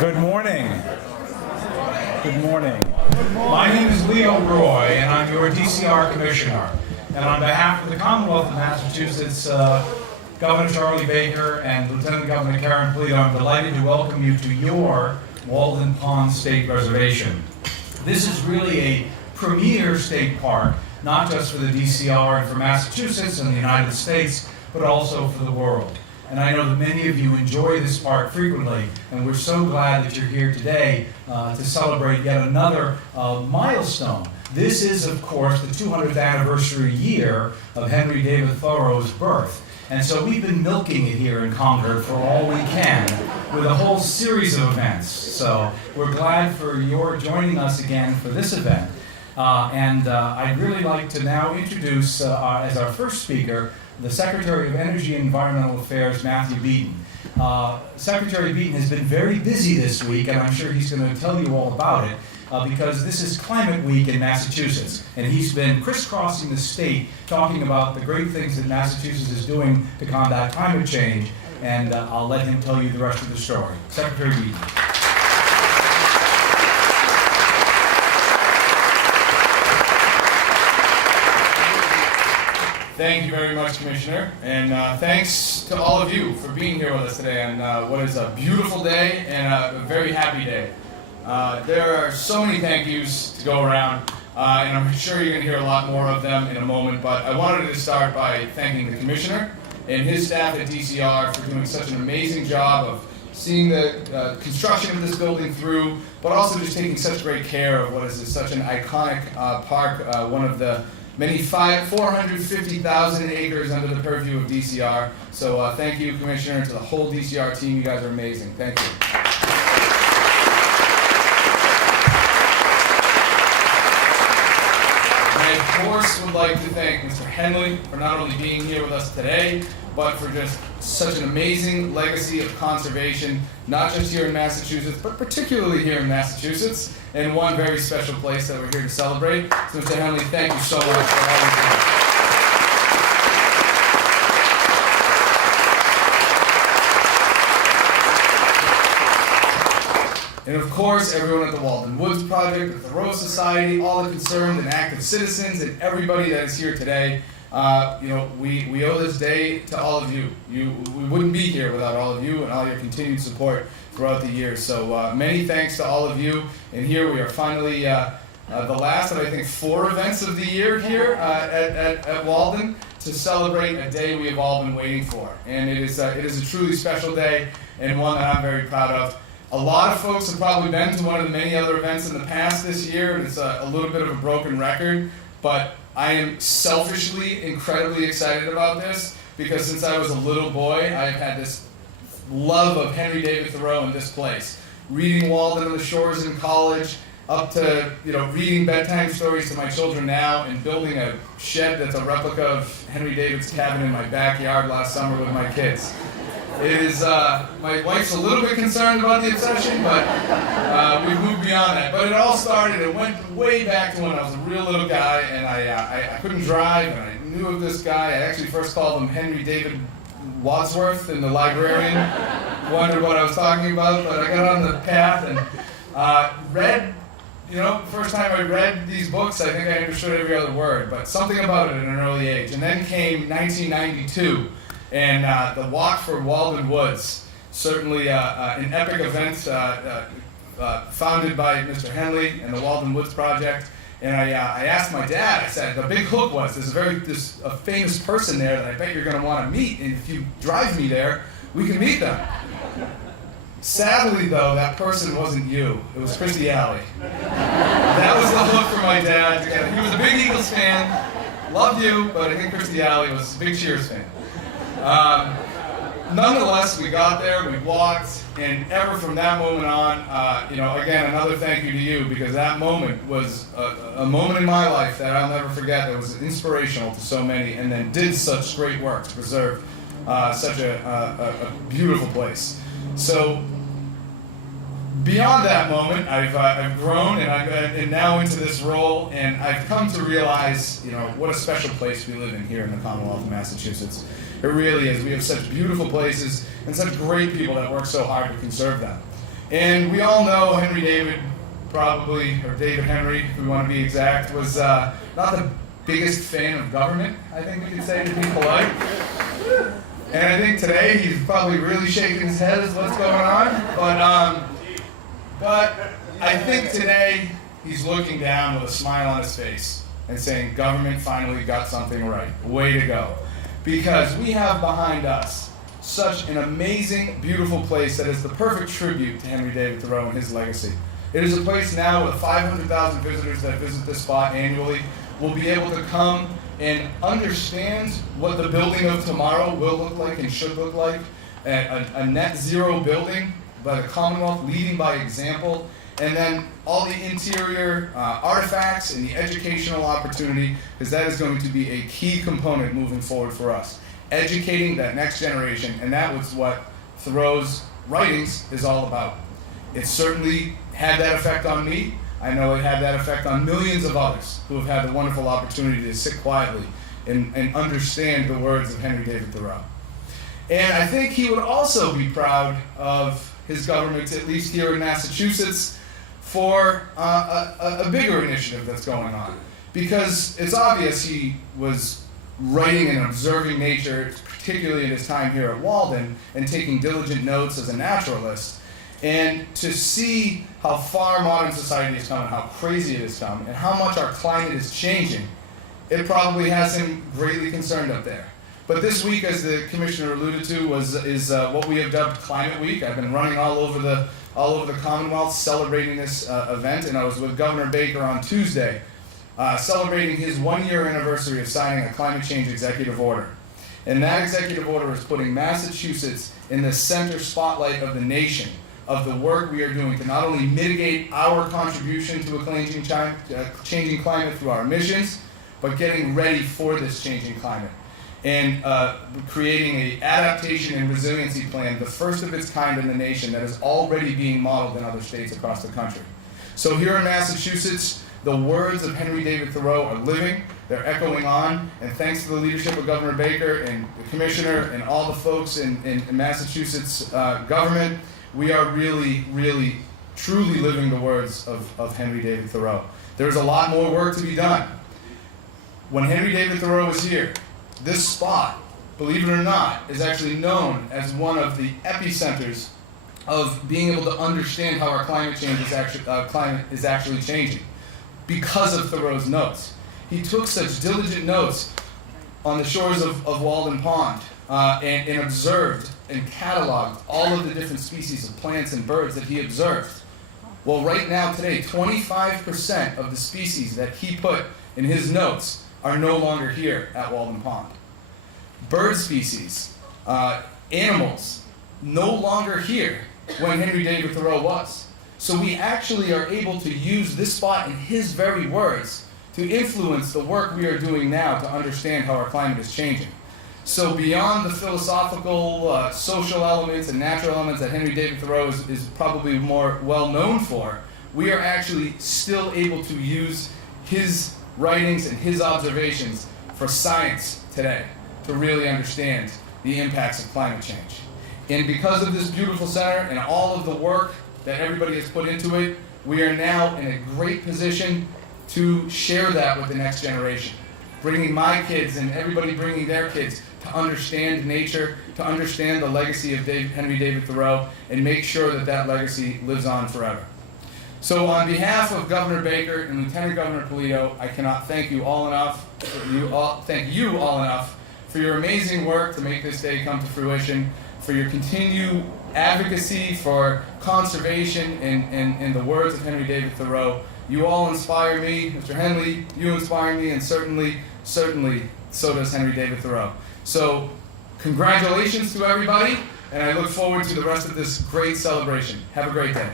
Good morning. Good morning. My name is Leo Roy, and I'm your DCR Commissioner. And on behalf of the Commonwealth of Massachusetts, Governor Charlie Baker and Lieutenant Governor Karen Polito, I'm delighted to welcome you to your Walden Pond State Reservation. This is really a premier state park, not just for the DCR and for Massachusetts and the United States, but also for the world. And I know that many of you enjoy this park frequently, and we're so glad that you're here today to celebrate yet another milestone. This is, of course, the 200th anniversary year of Henry David Thoreau's birth. And so we've been milking it here in Concord for all we can with a whole series of events. So we're glad for your joining us again for this event. I'd really like to now introduce, as our first speaker, the Secretary of Energy and Environmental Affairs, Matthew Beaton. Secretary Beaton has been very busy this week, and I'm sure he's going to tell you all about it, because this is Climate Week in Massachusetts, and he's been crisscrossing the state talking about the great things that Massachusetts is doing to combat climate change, and I'll let him tell you the rest of the story. Secretary Beaton. Thank you very much, Commissioner, and thanks to all of you for being here with us today on what is a beautiful day and a very happy day. There are so many thank yous to go around, and I'm sure you're going to hear a lot more of them in a moment, but I wanted to start by thanking the Commissioner and his staff at DCR for doing such an amazing job of seeing the construction of this building through, but also just taking such great care of what is such an iconic park, one of the many 450,000 acres under the purview of DCR. So thank you, Commissioner, and to the whole DCR team. You guys are amazing. Thank you. I, of course, would like to thank Mr. Henley for not only being here with us today, but for just such an amazing legacy of conservation, not just here in Massachusetts, but particularly here in Massachusetts, and one very special place that we're here to celebrate. So Mr. Henley, thank you so much for all you do. And of course, everyone at the Walden Woods Project, the Thoreau Society, all the concerned and active citizens, and everybody that is here today. We owe this day to all of you. We wouldn't be here without all of you and all your continued support throughout the years. So many thanks to all of you. And here we are finally the last of, I think, 4 events of the year here at Walden to celebrate a day we have all been waiting for. And it is a truly special day and one that I'm very proud of. A lot of folks have probably been to one of the many other events in the past this year, and it's a little bit of a broken record, but I am selfishly incredibly excited about this because since I was a little boy, I've had this love of Henry David Thoreau in this place. Reading Walden on the shores in college, up to reading bedtime stories to my children now, and building a shed that's a replica of Henry David's cabin in my backyard last summer with my kids. It is, my wife's a little bit concerned about the obsession, but we've moved beyond that. But it all started, it went way back to when I was a real little guy, and I couldn't drive, and I knew of this guy. I actually first called him Henry David Wadsworth in the librarian. Wondered what I was talking about, but I got on the path and read, first time I read these books, I think I understood every other word, but something about it at an early age. And then came 1992. And the walk for Walden Woods, certainly an epic event founded by Mr. Henley and the Walden Woods Project. And I asked my dad, I said, the big hook was, there's a famous person there that I bet you're going to want to meet, and if you drive me there, we can meet them. Sadly, though, that person wasn't you. It was Christy Alley. That was the hook for my dad. He was a big Eagles fan, loved you, but I think Christy Alley was a big Cheers fan. Nonetheless, we got there, we walked, and ever from that moment on, again, another thank you to you, because that moment was a moment in my life that I'll never forget, that was inspirational to so many, and then did such great work to preserve such a beautiful place. So, beyond that moment, I've grown, and I'm now into this role, and I've come to realize, what a special place we live in here in the Commonwealth of Massachusetts. It really is. We have such beautiful places and such great people that work so hard to conserve them. And we all know Henry David, probably, or David Henry, if we want to be exact, was not the biggest fan of government, I think we could say, to be polite. And I think today he's probably really shaking his head as what's going on. But I think today he's looking down with a smile on his face and saying, government finally got something right. Way to go. Because we have behind us such an amazing, beautiful place that is the perfect tribute to Henry David Thoreau and his legacy. It is a place now with 500,000 visitors that visit this spot annually will be able to come and understand what the building of tomorrow will look like and should look like. A net zero building by the Commonwealth, leading by example, and then all the interior artifacts and the educational opportunity, because that is going to be a key component moving forward for us. Educating that next generation, and that was what Thoreau's writings is all about. It certainly had that effect on me. I know it had that effect on millions of others who have had the wonderful opportunity to sit quietly and understand the words of Henry David Thoreau. And I think he would also be proud of his government, at least here in Massachusetts, for a bigger initiative that's going on. Because it's obvious he was writing and observing nature, particularly in his time here at Walden, and taking diligent notes as a naturalist. And to see how far modern society has come and how crazy it has come and how much our climate is changing, it probably has him greatly concerned up there. But this week, as the commissioner alluded to, is what we have dubbed Climate Week. I've been running all over the Commonwealth celebrating this event, and I was with Governor Baker on Tuesday, celebrating his 1-year anniversary of signing a climate change executive order. And that executive order is putting Massachusetts in the center spotlight of the nation, of the work we are doing to not only mitigate our contribution to a changing climate through our emissions, but getting ready for this changing climate. And creating an adaptation and resiliency plan, the first of its kind in the nation, that is already being modeled in other states across the country. So here in Massachusetts, the words of Henry David Thoreau are living, they're echoing on, and thanks to the leadership of Governor Baker and the Commissioner and all the folks in Massachusetts government, we are really, really, truly living the words of Henry David Thoreau. There's a lot more work to be done. When Henry David Thoreau was here, this spot, believe it or not, is actually known as one of the epicenters of being able to understand how our climate is actually changing because of Thoreau's notes. He took such diligent notes on the shores of Walden Pond and observed and cataloged all of the different species of plants and birds that he observed. Well, right now, today, 25% of the species that he put in his notes are no longer here at Walden Pond. Bird species, animals, no longer here when Henry David Thoreau was. So we actually are able to use this spot in his very words to influence the work we are doing now to understand how our climate is changing. So beyond the philosophical, social elements and natural elements that Henry David Thoreau is probably more well known for, we are actually still able to use his writings and his observations for science today to really understand the impacts of climate change. And because of this beautiful center and all of the work that everybody has put into it, we are now in a great position to share that with the next generation. Bringing my kids and everybody bringing their kids to understand nature, to understand the legacy of Henry David Thoreau, and make sure that that legacy lives on forever. So on behalf of Governor Baker and Lieutenant Governor Polito, I cannot thank you all enough for your amazing work to make this day come to fruition, for your continued advocacy for conservation and the words of Henry David Thoreau. You all inspire me, Mr. Henley, you inspire me, and certainly, so does Henry David Thoreau. So congratulations to everybody, and I look forward to the rest of this great celebration. Have a great day.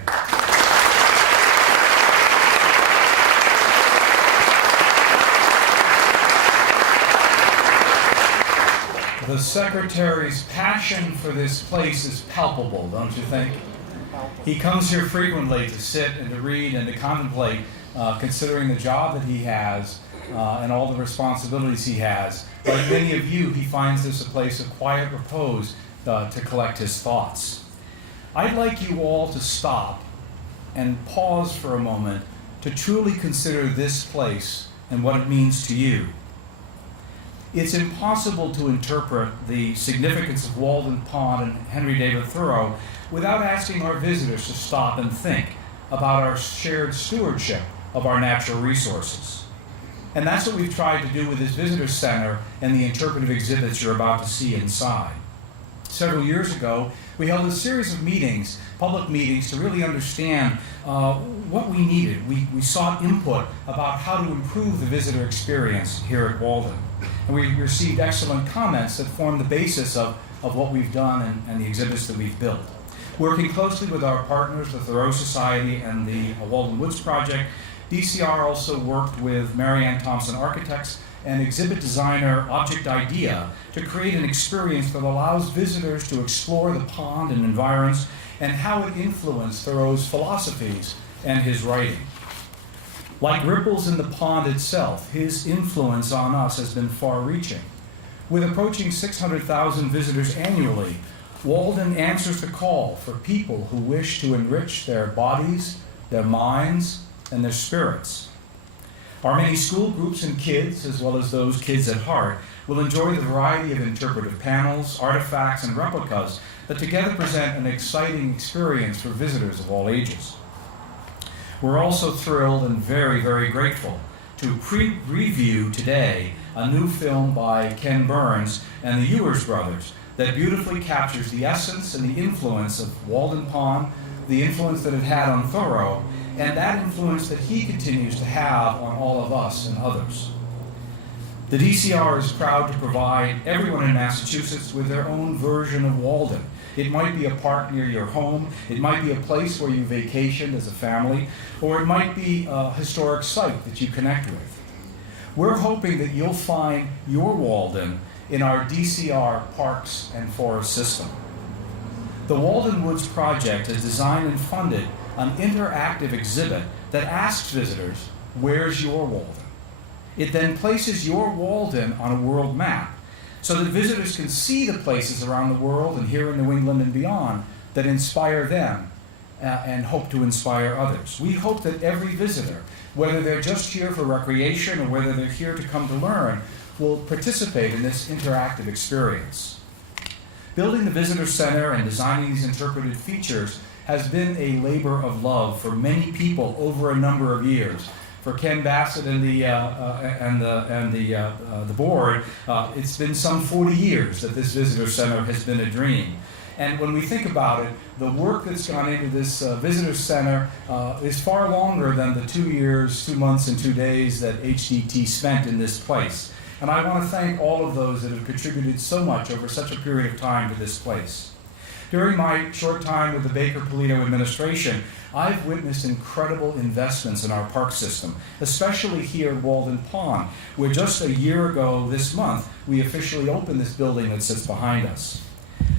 The Secretary's passion for this place is palpable, don't you think? He comes here frequently to sit and to read and to contemplate, considering the job that he has and all the responsibilities he has. Like many of you, he finds this a place of quiet repose to collect his thoughts. I'd like you all to stop and pause for a moment to truly consider this place and what it means to you. It's impossible to interpret the significance of Walden Pond and Henry David Thoreau without asking our visitors to stop and think about our shared stewardship of our natural resources. And that's what we've tried to do with this visitor center and the interpretive exhibits you're about to see inside. Several years ago, we held a series of meetings, public meetings, to really understand what we needed. We sought input about how to improve the visitor experience here at Walden. And we received excellent comments that form the basis of what we've done and the exhibits that we've built. Working closely with our partners, the Thoreau Society and the Walden Woods Project, DCR also worked with Marianne Thompson Architects and exhibit designer Object Idea to create an experience that allows visitors to explore the pond and environs and how it influenced Thoreau's philosophies and his writing. Like ripples in the pond itself, his influence on us has been far-reaching. With approaching 600,000 visitors annually, Walden answers the call for people who wish to enrich their bodies, their minds, and their spirits. Our many school groups and kids, as well as those kids at heart, will enjoy the variety of interpretive panels, artifacts, and replicas that together present an exciting experience for visitors of all ages. We're also thrilled and very, very grateful to preview today a new film by Ken Burns and the Ewers brothers that beautifully captures the essence and the influence of Walden Pond, the influence that it had on Thoreau, and that influence that he continues to have on all of us and others. The DCR is proud to provide everyone in Massachusetts with their own version of Walden. It might be a park near your home, it might be a place where you vacationed as a family, or it might be a historic site that you connect with. We're hoping that you'll find your Walden in our DCR Parks and Forest system. The Walden Woods Project has designed and funded an interactive exhibit that asks visitors, where's your Walden? It then places your Walden on a world map so that visitors can see the places around the world and here in New England and beyond that inspire them and hope to inspire others. We hope that every visitor, whether they're just here for recreation or whether they're here to come to learn, will participate in this interactive experience. Building the visitor center and designing these interpreted features has been a labor of love for many people over a number of years. For Ken Bassett and the board, it's been some 40 years that this visitor center has been a dream. And when we think about it, the work that's gone into this visitor center is far longer than the 2 years, 2 months, and 2 days that HDT spent in this place. And I want to thank all of those that have contributed so much over such a period of time to this place. During my short time with the Baker-Polito administration, I've witnessed incredible investments in our park system, especially here at Walden Pond, where just a year ago this month, we officially opened this building that sits behind us.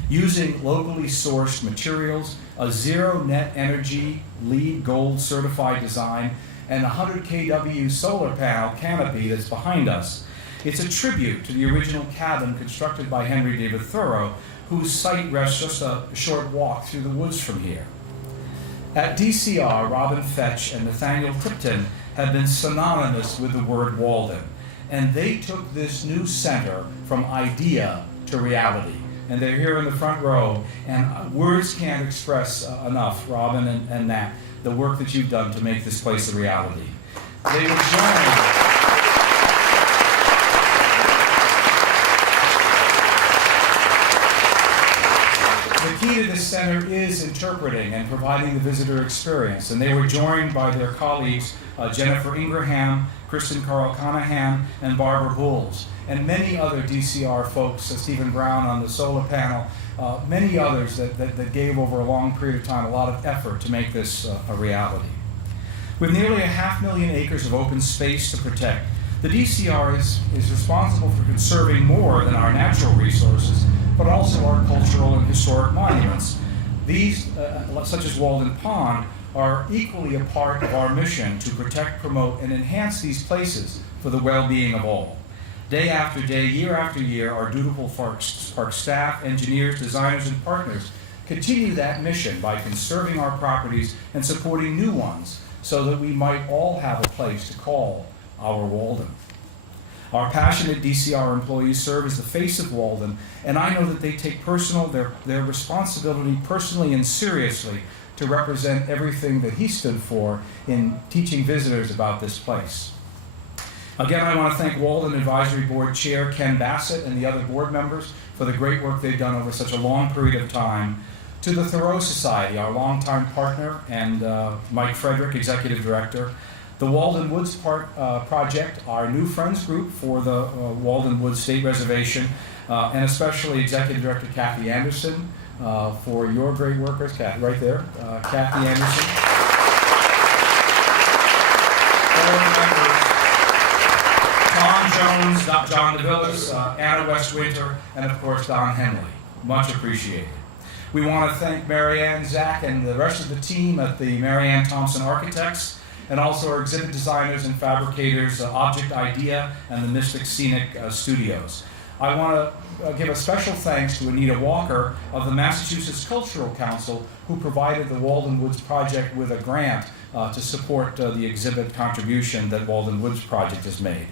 Using locally sourced materials, a zero net energy LEED Gold certified design, and a 100 kW solar panel canopy that's behind us, it's a tribute to the original cabin constructed by Henry David Thoreau, whose site rests just a short walk through the woods from here. At DCR, Robin Fetch and Nathaniel Tipton have been synonymous with the word Walden, and they took this new center from idea to reality. And they're here in the front row, and words can't express enough, Robin and Nat, the work that you've done to make this place a reality. They were joined. The key to this center is interpreting and providing the visitor experience, and they were joined by their colleagues Jennifer Ingraham, Kristen Carl Conahan, and Barbara Bowles, and many other DCR folks, Stephen Brown on the solar panel, many others that gave over a long period of time a lot of effort to make this a reality. With nearly 500,000 acres of open space to protect, the DCR is responsible for conserving more than our natural resources, but also our cultural and historic monuments. These, such as Walden Pond, are equally a part of our mission to protect, promote, and enhance these places for the well-being of all. Day after day, year after year, our dutiful park staff, engineers, designers, and partners continue that mission by conserving our properties and supporting new ones so that we might all have a place to call our Walden. Our passionate DCR employees serve as the face of Walden, and I know that they take their responsibility personally and seriously to represent everything that he stood for in teaching visitors about this place. Again, I want to thank Walden Advisory Board Chair Ken Bassett and the other board members for the great work they've done over such a long period of time. To the Thoreau Society, our longtime partner, and Mike Frederick, Executive Director. The Walden Woods Project, our new friends group for the Walden Woods State Reservation, and especially Executive Director Kathy Anderson for your great workers. Kathy, right there. Kathy Anderson. Tom Jones, John DeVillis, Anna Westwinter, and of course Don Henley. Much appreciated. We want to thank Marianne, Zach, and the rest of the team at the Marianne Thompson Architects, and also our exhibit designers and fabricators, Object Idea and the Mystic Scenic Studios. I want to give a special thanks to Anita Walker of the Massachusetts Cultural Council, who provided the Walden Woods Project with a grant to support the exhibit contribution that Walden Woods Project has made.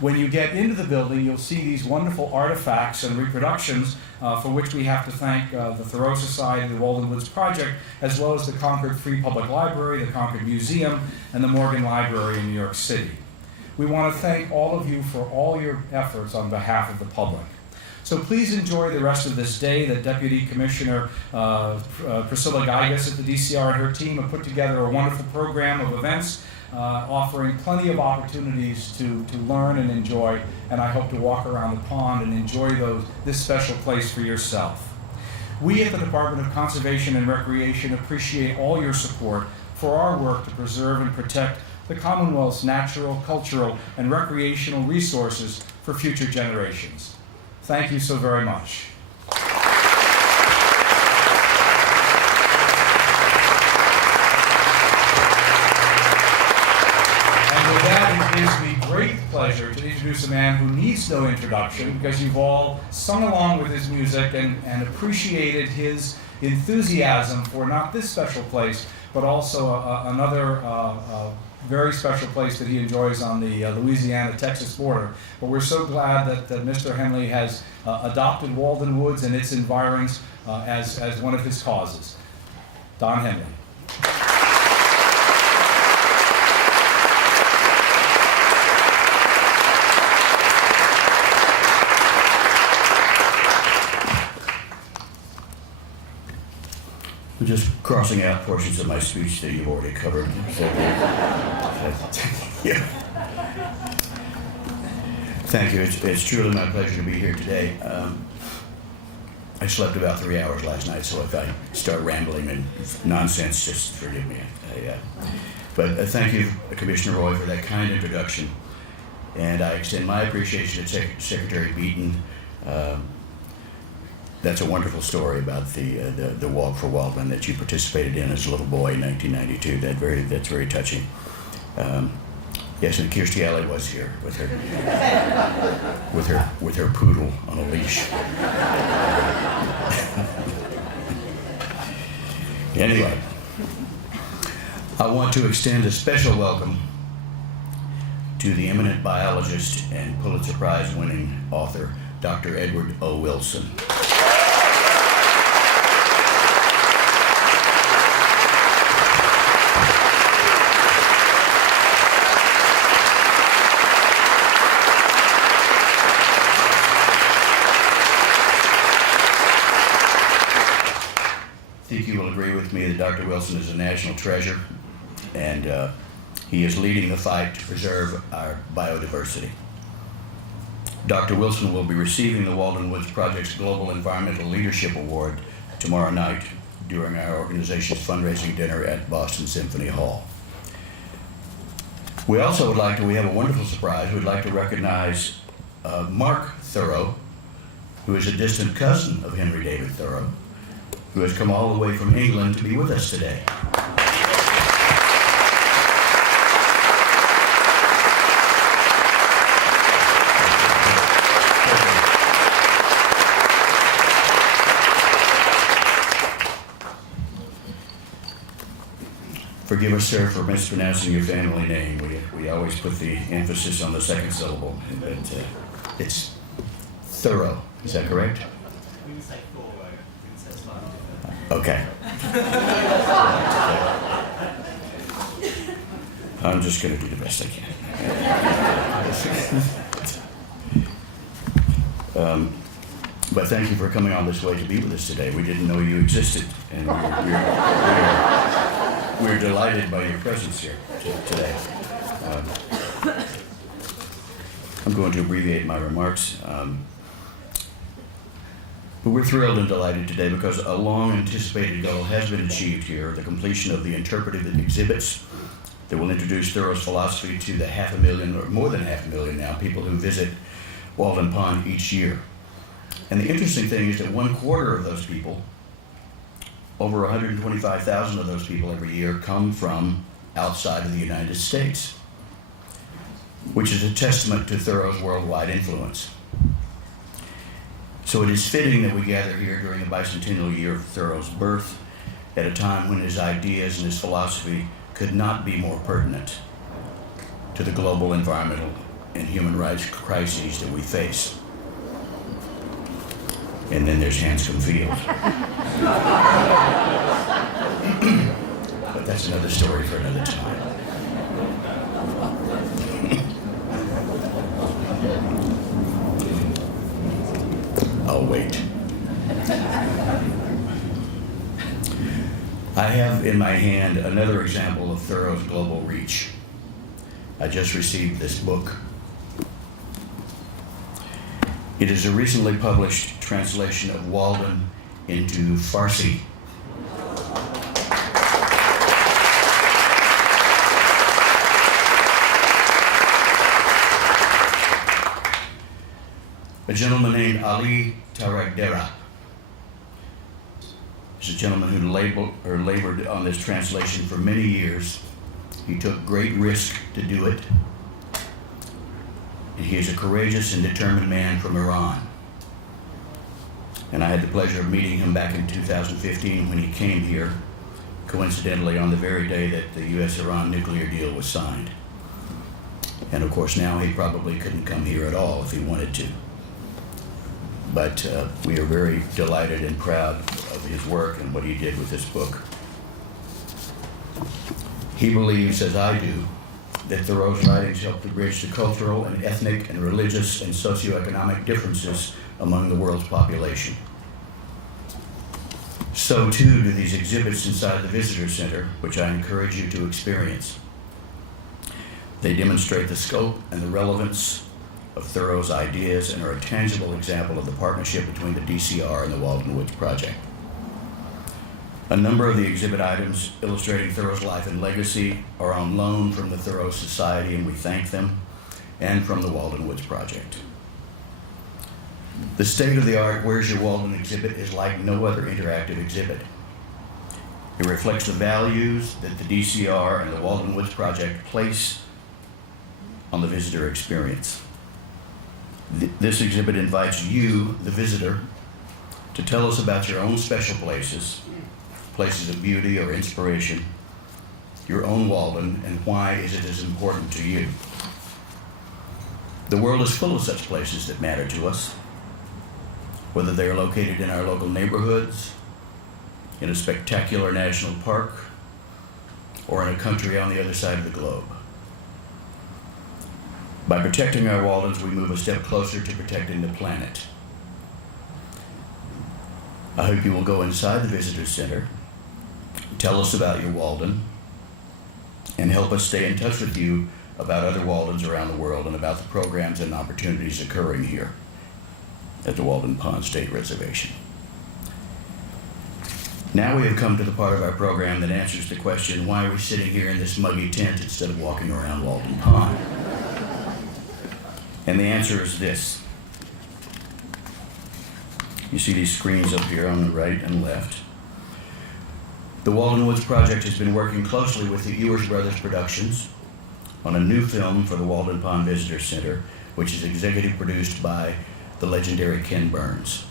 When you get into the building, you'll see these wonderful artifacts and reproductions for which we have to thank the Thoreau Society, the Walden Woods Project, as well as the Concord Free Public Library, the Concord Museum, and the Morgan Library in New York City. We want to thank all of you for all your efforts on behalf of the public. So please enjoy the rest of this day. The Deputy Commissioner Priscilla Geigas at the DCR and her team have put together a wonderful program of events offering plenty of opportunities to learn and enjoy, and I hope to walk around the pond and enjoy this special place for yourself. We at the Department of Conservation and Recreation appreciate all your support for our work to preserve and protect the Commonwealth's natural, cultural, and recreational resources for future generations. Thank you so very much. It gives me great pleasure to introduce a man who needs no introduction because you've all sung along with his music and appreciated his enthusiasm for not this special place, but also another very special place that he enjoys on the Louisiana-Texas border. But we're so glad that Mr. Henley has adopted Walden Woods and its environs as one of his causes. Don Henley. I'm just crossing out portions of my speech that you've already covered. So, yeah. Thank you. It's truly my pleasure to be here today. I slept about 3 hours last night, so if I start rambling and nonsense, just forgive me. But thank you, Commissioner Roy, for that kind introduction. And I extend my appreciation to Secretary Beaton. That's a wonderful story about the Walk for Walden that you participated in as a little boy in 1992. That's very touching. Yes, and Kirstie Alley was here with her poodle on a leash. Anyway, I want to extend a special welcome to the eminent biologist and Pulitzer Prize-winning author, Dr. Edward O. Wilson. I think you will agree with me that Dr. Wilson is a national treasure, and he is leading the fight to preserve our biodiversity. Dr. Wilson will be receiving the Walden Woods Project's Global Environmental Leadership Award tomorrow night during our organization's fundraising dinner at Boston Symphony Hall. We have a wonderful surprise. We'd like to recognize Mark Thoreau, who is a distant cousin of Henry David Thoreau, who has come all the way from England to be with us today. Forgive us, sir, for mispronouncing your family name. We always put the emphasis on the second syllable, but it's thorough. Is that correct? We say thorough. It says slightly different. Okay. I'm just going to do the best I can. But thank you for coming all this way to be with us today. We didn't know you existed, and we're delighted by your presence here today. I'm going to abbreviate my remarks. But we're thrilled and delighted today because a long-anticipated goal has been achieved here, the completion of the interpretive exhibits that will introduce Thoreau's philosophy to the 500,000, or more than 500,000 now, people who visit Walden Pond each year. And the interesting thing is that 1/4 of those people, over 125,000 of those people every year, come from outside of the United States, which is a testament to Thoreau's worldwide influence. So it is fitting that we gather here during the bicentennial year of Thoreau's birth, at a time when his ideas and his philosophy could not be more pertinent to the global environmental and human rights crises that we face. And then there's Hanscom Field. But that's another story for another time. I'll wait. I have in my hand another example of Thoreau's global reach. I just received this book. It is a recently published translation of Walden into Farsi. A gentleman named Ali Tarakdera is a gentleman who labored on this translation for many years. He took great risk to do it. And he is a courageous and determined man from Iran. And I had the pleasure of meeting him back in 2015 when he came here, coincidentally on the very day that the U.S.-Iran nuclear deal was signed. And of course now he probably couldn't come here at all if he wanted to. But we are very delighted and proud of his work and what he did with this book. He believes, as I do, that Thoreau's writings help to bridge the cultural and ethnic and religious and socioeconomic differences among the world's population. So too do these exhibits inside the Visitor Center, which I encourage you to experience. They demonstrate the scope and the relevance of Thoreau's ideas and are a tangible example of the partnership between the DCR and the Walden Woods Project. A number of the exhibit items illustrating Thoreau's life and legacy are on loan from the Thoreau Society, and we thank them, and from the Walden Woods Project. The state-of-the-art Where's Your Walden exhibit is like no other interactive exhibit. It reflects the values that the DCR and the Walden Woods Project place on the visitor experience. This exhibit invites you, the visitor, to tell us about your own special places of beauty or inspiration, your own Walden, and why is it as important to you. The world is full of such places that matter to us, whether they are located in our local neighborhoods, in a spectacular national park, or in a country on the other side of the globe. By protecting our Waldens, we move a step closer to protecting the planet. I hope you will go inside the Visitor Center, tell us about your Walden, and help us stay in touch with you about other Waldens around the world and about the programs and opportunities occurring here at the Walden Pond State Reservation. Now we have come to the part of our program that answers the question, why are we sitting here in this muggy tent instead of walking around Walden Pond? And the answer is this. You see these screens up here on the right and left. The Walden Woods Project has been working closely with the Ewers Brothers Productions on a new film for the Walden Pond Visitor Center, which is executive produced by the legendary Ken Burns.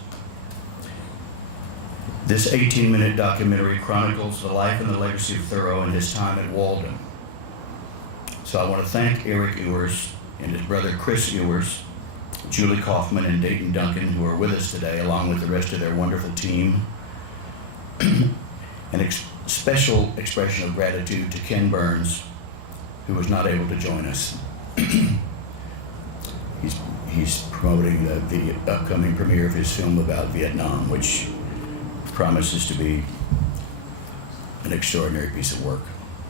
This 18-minute documentary chronicles the life and the legacy of Thoreau and his time at Walden. So I want to thank Eric Ewers and his brother Chris Ewers, Julie Kaufman and Dayton Duncan, who are with us today, along with the rest of their wonderful team. An special expression of gratitude to Ken Burns, who was not able to join us. He's promoting the upcoming premiere of his film about Vietnam, which promises to be an extraordinary piece of work,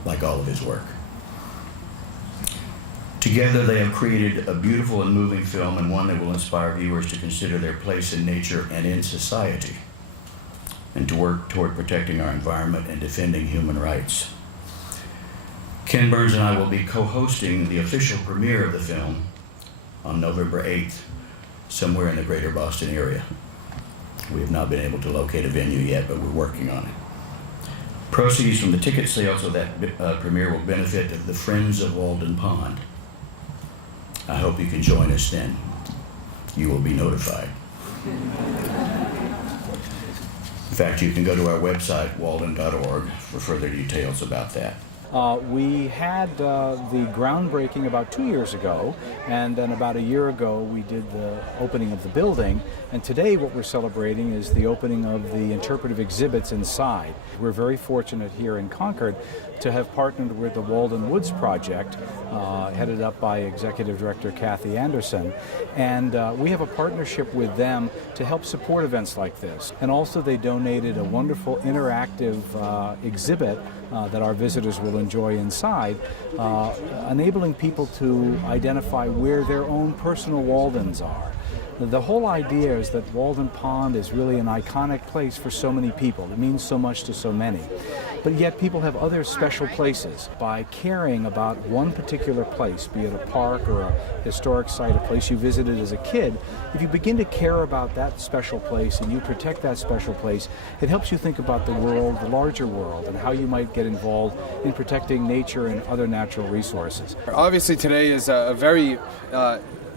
like all of his work. Together they have created a beautiful and moving film, and one that will inspire viewers to consider their place in nature and in society, and to work toward protecting our environment and defending human rights. Ken Burns and I will be co-hosting the official premiere of the film on November 8th, somewhere in the greater Boston area. We have not been able to locate a venue yet, but we're working on it. Proceeds from the ticket sales of that premiere will benefit the Friends of Walden Pond. I hope you can join us then. You will be notified. In fact, you can go to our website, walden.org, for further details about that. We had the groundbreaking about 2 years ago, and then about a year ago we did the opening of the building, and today what we're celebrating is the opening of the interpretive exhibits inside. We're very fortunate here in Concord to have partnered with the Walden Woods Project, headed up by Executive Director Kathy Anderson, and we have a partnership with them to help support events like this. And also they donated a wonderful interactive exhibit that our visitors will enjoy inside, enabling people to identify where their own personal Waldens are. The whole idea is that Walden Pond is really an iconic place for so many people. It means so much to so many. But yet people have other special places. By caring about one particular place, be it a park or a historic site, a place you visited as a kid, if you begin to care about that special place and you protect that special place, it helps you think about the world, the larger world, and how you might get involved in protecting nature and other natural resources. Obviously today is a very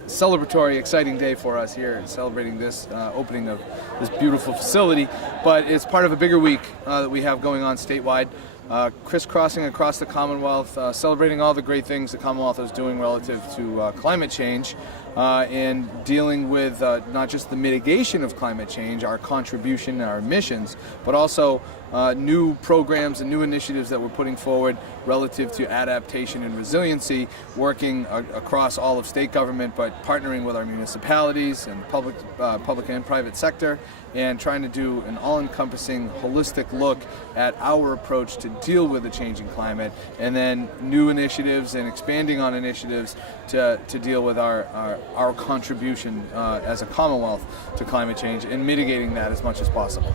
celebratory, exciting day for us here, celebrating this opening of this beautiful facility, but it's part of a bigger week that we have going on statewide, crisscrossing across the Commonwealth, celebrating all the great things the Commonwealth is doing relative to climate change, and dealing with not just the mitigation of climate change, our contribution, our emissions, but also new programs and new initiatives that we're putting forward relative to adaptation and resiliency, working across all of state government, but partnering with our municipalities and public and private sector, and trying to do an all-encompassing, holistic look at our approach to deal with the changing climate, and then new initiatives and expanding on initiatives to deal with our contribution as a Commonwealth to climate change and mitigating that as much as possible.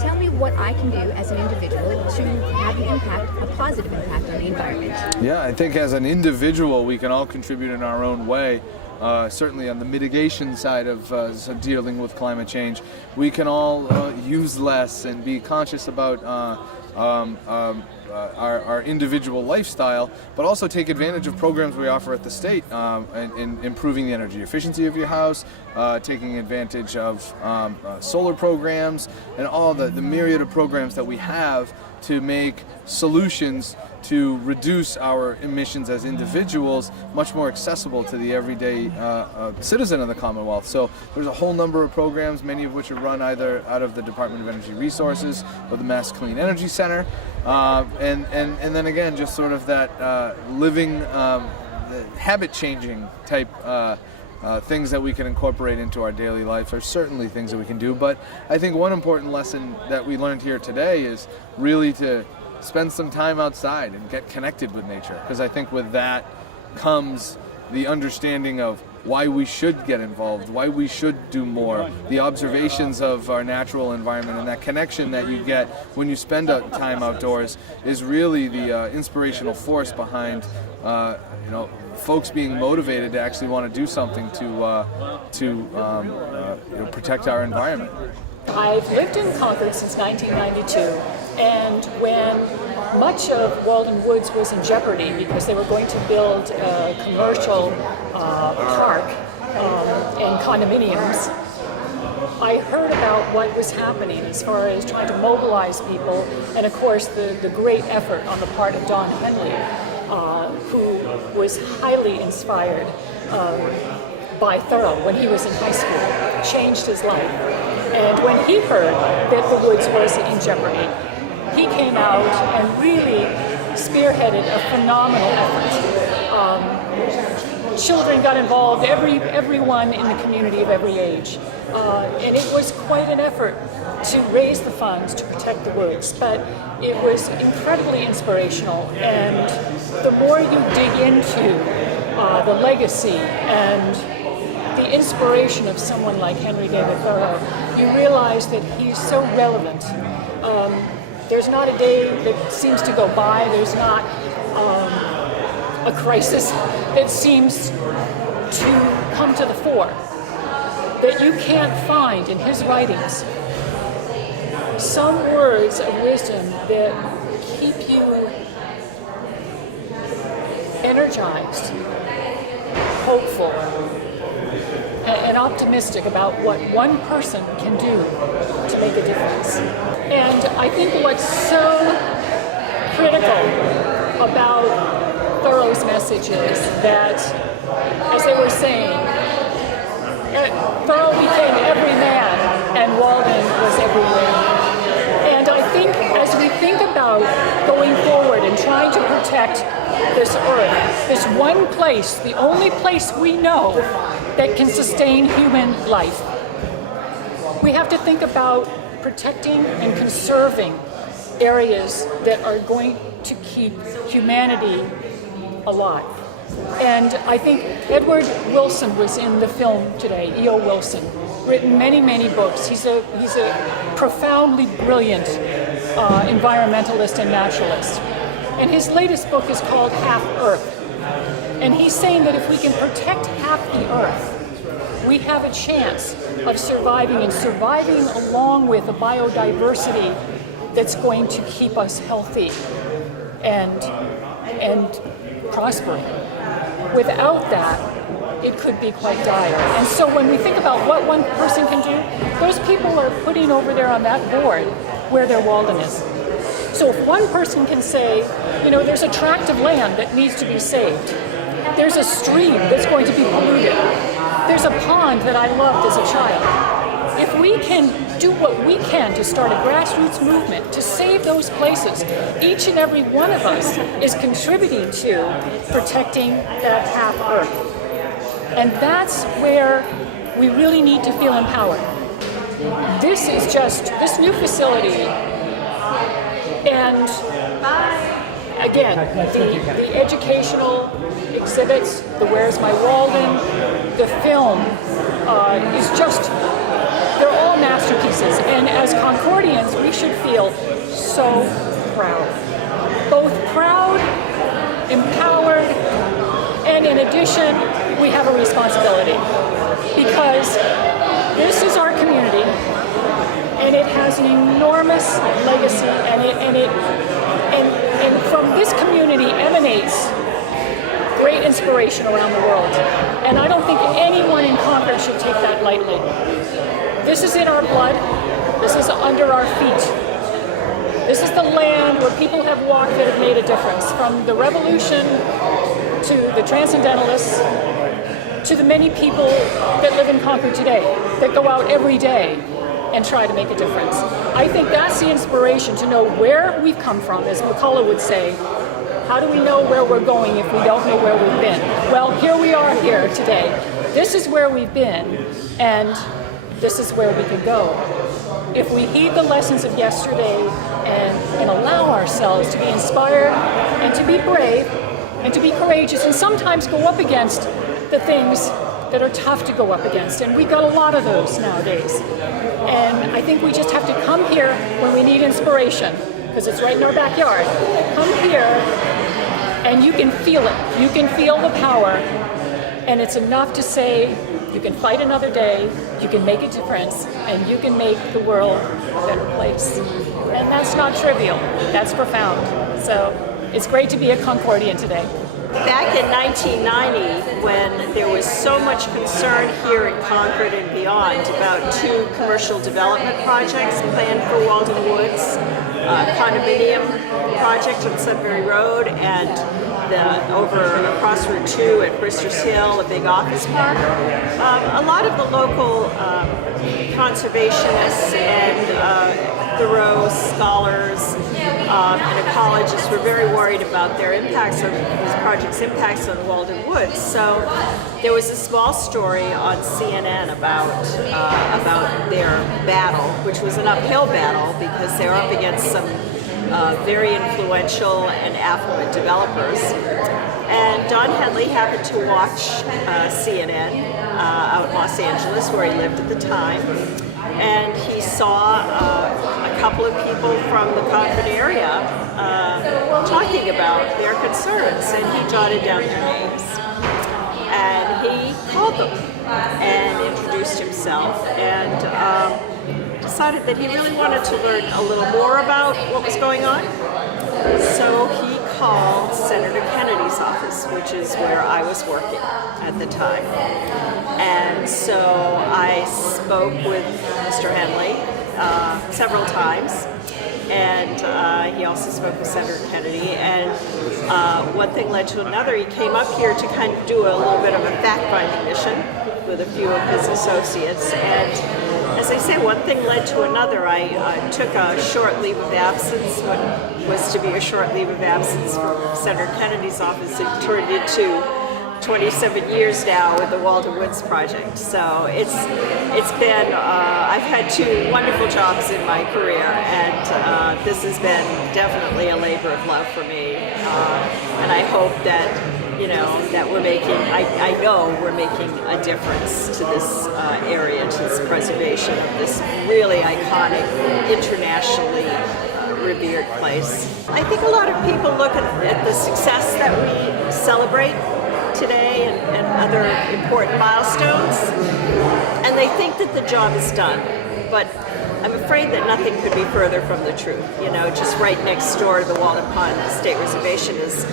Tell me what I can do as an individual to have an impact, a positive impact on the environment. Yeah, I think as an individual we can all contribute in our own way. Certainly on the mitigation side of dealing with climate change, we can all use less and be conscious about our individual lifestyle, but also take advantage of programs we offer at the state in improving the energy efficiency of your house, taking advantage of solar programs, and all the myriad of programs that we have to make solutions to reduce our emissions as individuals much more accessible to the everyday citizen of the Commonwealth. So there's a whole number of programs, many of which are run either out of the Department of Energy Resources or the Mass Clean Energy Center, and then again just sort of that living, habit-changing type things that we can incorporate into our daily life are certainly things that we can do. But I think one important lesson that we learned here today is really to spend some time outside and get connected with nature, because I think with that comes the understanding of why we should get involved, why we should do more, the observations of our natural environment, and that connection that you get when you spend time outdoors is really the inspirational force behind folks being motivated to actually want to do something to protect our environment. I've lived in Concord since 1992, and when much of Walden Woods was in jeopardy because they were going to build a commercial park and condominiums, I heard about what was happening as far as trying to mobilize people, and of course the great effort on the part of Don Henley, who was highly inspired by Thoreau when he was in high school, changed his life. And when he heard that the woods was in jeopardy, he came out and really spearheaded a phenomenal effort. Children got involved, everyone in the community of every age. And it was quite an effort to raise the funds to protect the woods, but it was incredibly inspirational. And the more you dig into the legacy and the inspiration of someone like Henry David Thoreau, you realize that he's so relevant. There's not a day that seems to go by, there's not a crisis that seems to come to the fore that you can't find in his writings some words of wisdom that keep you energized, hopeful, and optimistic about what one person can do to make a difference. And I think what's so critical about Thoreau's message is that, as they were saying, Thoreau became every man and Walden was everywhere. And I think as we think about going forward and trying to protect this earth, this one place, the only place we know that can sustain human life, we have to think about protecting and conserving areas that are going to keep humanity alive. And I think Edward Wilson was in the film today, E.O. Wilson, written many, many books. He's a profoundly brilliant environmentalist and naturalist. And his latest book is called Half Earth. And he's saying that if we can protect half the earth, we have a chance of surviving, and surviving along with a biodiversity that's going to keep us healthy and prospering. Without that, it could be quite dire. And so when we think about what one person can do, those people are putting over there on that board where their Walden is. So if one person can say, you know, there's a tract of land that needs to be saved, there's a stream that's going to be polluted, there's a pond that I loved as a child. If we can do what we can to start a grassroots movement to save those places, each and every one of us is contributing to protecting that half Earth. And that's where we really need to feel empowered. This is just, this new facility, and again, the educational exhibits, the Where's My Walden, the film is just, they're all masterpieces. And as Concordians, we should feel so proud. Both proud, empowered, and in addition, we have a responsibility. Because this is our community, and it has an enormous legacy, and from this community emanates great inspiration around the world. And I don't think anyone in Concord should take that lightly. This is in our blood. This is under our feet. This is the land where people have walked that have made a difference, from the Revolution to the Transcendentalists to the many people that live in Concord today, that go out every day and try to make a difference. I think that's the inspiration, to know where we've come from. As McCullough would say, how do we know where we're going if we don't know where we've been? Well, here we are here today. This is where we've been, and this is where we could go. If we heed the lessons of yesterday and allow ourselves to be inspired and to be brave and to be courageous, and sometimes go up against the things that are tough to go up against, and we've got a lot of those nowadays. And I think we just have to come here when we need inspiration, because it's right in our backyard. Come here and you can feel it. You can feel the power, and it's enough to say you can fight another day, you can make a difference, and you can make the world a better place. And that's not trivial, that's profound. So it's great to be a Concordian today. Back in 1990, when there was so much concern here in Concord and beyond about 2 commercial development projects planned for Walden Woods, condominium project on Sudbury Road and over across Route 2 at Bristers Hill, a big office park. A lot of the local conservationists and Thoreau scholars and ecologists were very worried about their impacts on these projects' impacts on Walden Woods. So there was a small story on CNN about their battle, which was an uphill battle because they were up against some very influential and affluent developers. And Don Henley happened to watch CNN out in Los Angeles, where he lived at the time, and he saw a couple of people from the Concord area talking about their concerns, and he jotted down their names. And he called them and introduced himself and decided that he really wanted to learn a little more about what was going on. So he called Senator Kennedy's office, which is where I was working at the time. And so I spoke with Mr. Henley several times, and he also spoke with Senator Kennedy, and one thing led to another. He came up here to kind of do a little bit of a fact-finding mission with a few of his associates, and as I say, one thing led to another. I took a short leave of absence, what was to be a short leave of absence from Senator Kennedy's office. It turned into 27 years now with the Walden Woods project. So it's been, I've had 2 wonderful jobs in my career, and this has been definitely a labor of love for me. And I hope that, that we're making, I know we're making a difference to this area, to this preservation of this really iconic, internationally revered place. I think a lot of people look at the success that we celebrate today and other important milestones, and they think that the job is done. But I'm afraid that nothing could be further from the truth. Just right next door to the Walden Pond State Reservation is,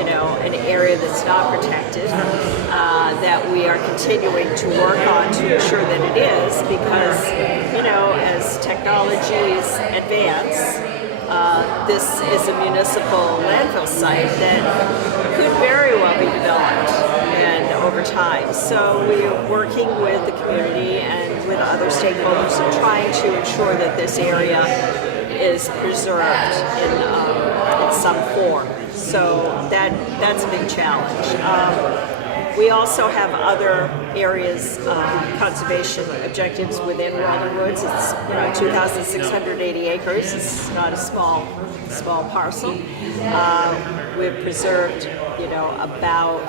an area that's not protected, that we are continuing to work on to ensure that it is, because, as technologies advance, this is a municipal landfill site that could very well be developed and over time. So we are working with the community and with other stakeholders and trying to ensure that this area is preserved in some form. So that's a big challenge. We also have other areas of conservation objectives within Walden Woods. It's 2,680 acres. It's not a small parcel. We've preserved, about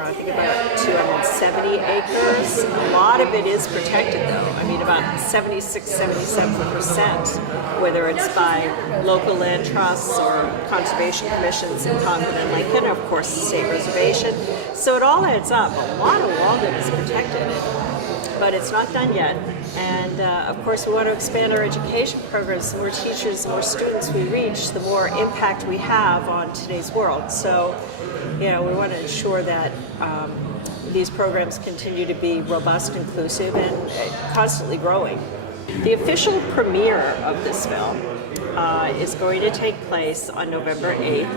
I think about 270 acres. A lot of it is protected, though. I mean, about 76-77%, whether it's by local land trusts or conservation commissions in Concord and Lincoln, of course, the state reservation. So it all adds up. A lot of Walden is protected, but it's not done yet. And of course, we want to expand our education programs. The more teachers, the more students we reach, the more impact we have on today's world. So, we want to ensure that these programs continue to be robust, inclusive, and constantly growing. The official premiere of this film is going to take place on November 8th.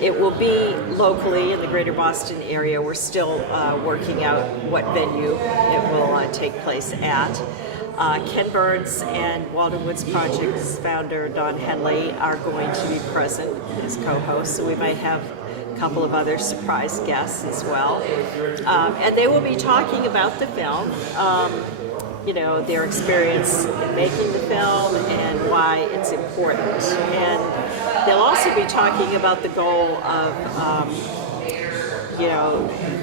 It will be locally in the greater Boston area. We're still working out what venue it will take place at. Ken Burns and Walden Woods Project's founder, Don Henley, are going to be present as co-hosts, so we might have a couple of other surprise guests as well. And they will be talking about the film, their experience in making the film and why it's important. And they'll also be talking about the goal of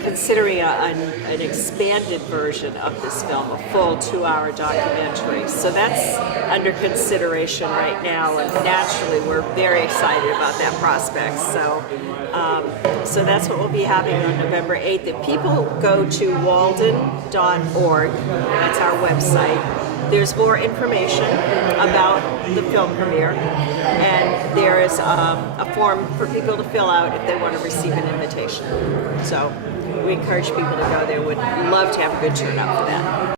considering an expanded version of this film, a full 2-hour documentary. So that's under consideration right now, and naturally we're very excited about that prospect. So that's what we'll be having on November 8th. If people go to walden.org, that's our website, there's more information about the film premiere, and there is a form for people to fill out if they want to receive an invitation. So we encourage people to go there. Would love to have a good turnout for that.